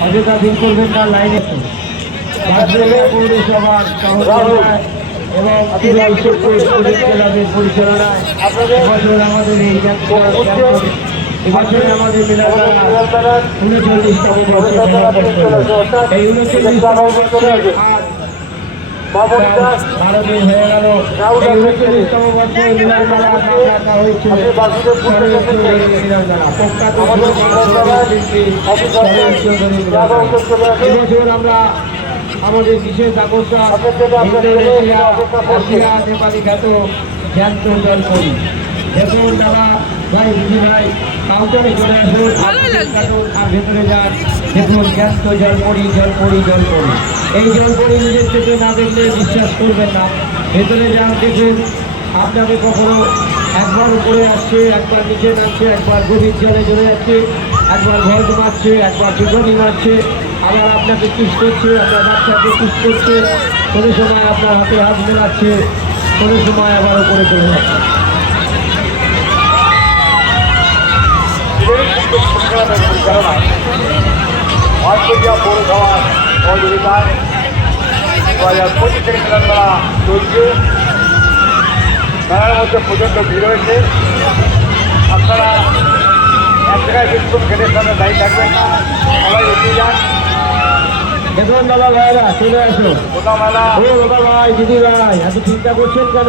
অযথা ভিড় করবেন না লাইনে রাজবেলা পৌরসভার এবং আমাদের এই এবছরে আমাদের উনচল্লিশতম এই উনচল্লিশতম মেলা। এবছর আমরা আমাদের বিশেষ আকর্ষণ। নেপালি খ্যাত জ্ঞান জল করি। দেখুন দাদা ভাই দিদি ভাই কাউন্টারে চলে আসুন আর ভেতরে যান। দেখুন জ্যান্ত জল পড়ি জল পড়ি জল পড়ি। এই জল পড়ি নিজের চোখে না দেখলে বিশ্বাস করবেন না। ভেতরে যান দেখুন আপনাকে কখনো একবার উপরে আসছে একবার নিচে নামছে একবার গভীর জলে চলে যাচ্ছে একবার ভয় মারছে একবার বিঘনি মারছে আবার আপনাকে কিস করছে আপনার বাচ্চাকে কিস করছে। কোনো সময় আপনার হাতে হাত মেলাচ্ছে কোনো সময় আবার উপরে চলে যাচ্ছে। অস্ট্রেলিয়া পৌরসভার সহযোগিতায় দু হাজার পঁচিশ থেকে মিলন মেলা চলছে মেলার মধ্যে প্রচণ্ড ভিড় আপনারা এক জায়গায় থাকবেন না সবাই এগিয়ে যান দেখুন দাদা ভাইরা চলে আসো। গোটা মেলা ও বাবা ভাই, দিদি ভাই, এত চিন্তা করছেন কেন?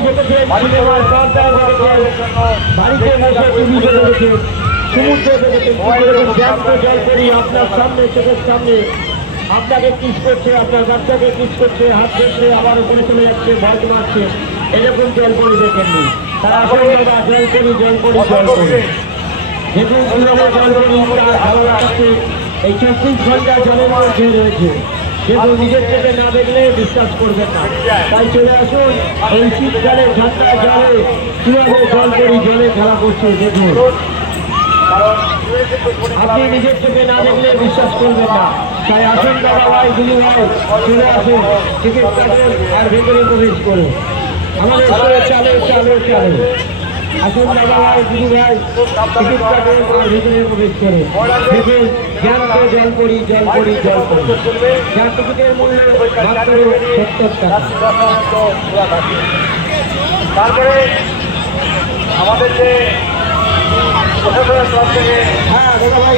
বাড়িতে বসে আপনার সামনে, চোখের সামনে। আপনাকে কিস করছে, আপনার বাচ্চাকে কিস করছে, হাত ধরছে, আবার উপরে চলে যাচ্ছে, ভয় মারছে এরকম জলপরি দেখেননি। তারা আসলে জলপরি জলপরি জলপরি। দেখুন কীভাবে জলপরি তার ভালো লাগছে এই চব্বিশ ঘণ্টা জলের মধ্যে রয়েছে। কিন্তু নিজের চোখে না দেখলে বিশ্বাস করবেন না। তাই চলে আসুন এই শীতকালে ঠান্ডা জলে, কীভাবে জল করি জলে খেলা করছে দেখুন। আপনি নিজের চোখে না দেখলে বিশ্বাস করবেন না। তাই আসুন দাদা ভাই, দিদি ভাই, চলে আসুন, টিকিট কাটুন আর ভেতরে প্রবেশ করুন। আমাদের চালে চালে চালে আসুন দাদা ভাই দিদি ভাই প্রবেশ করুন দেখুন জ্ঞানকে জল করি জল করি জল করি যার টিকিটের মূল্য মাত্র সত্তর টাকা। তারপরে আমাদের যে হ্যাঁ দাদা ভাই।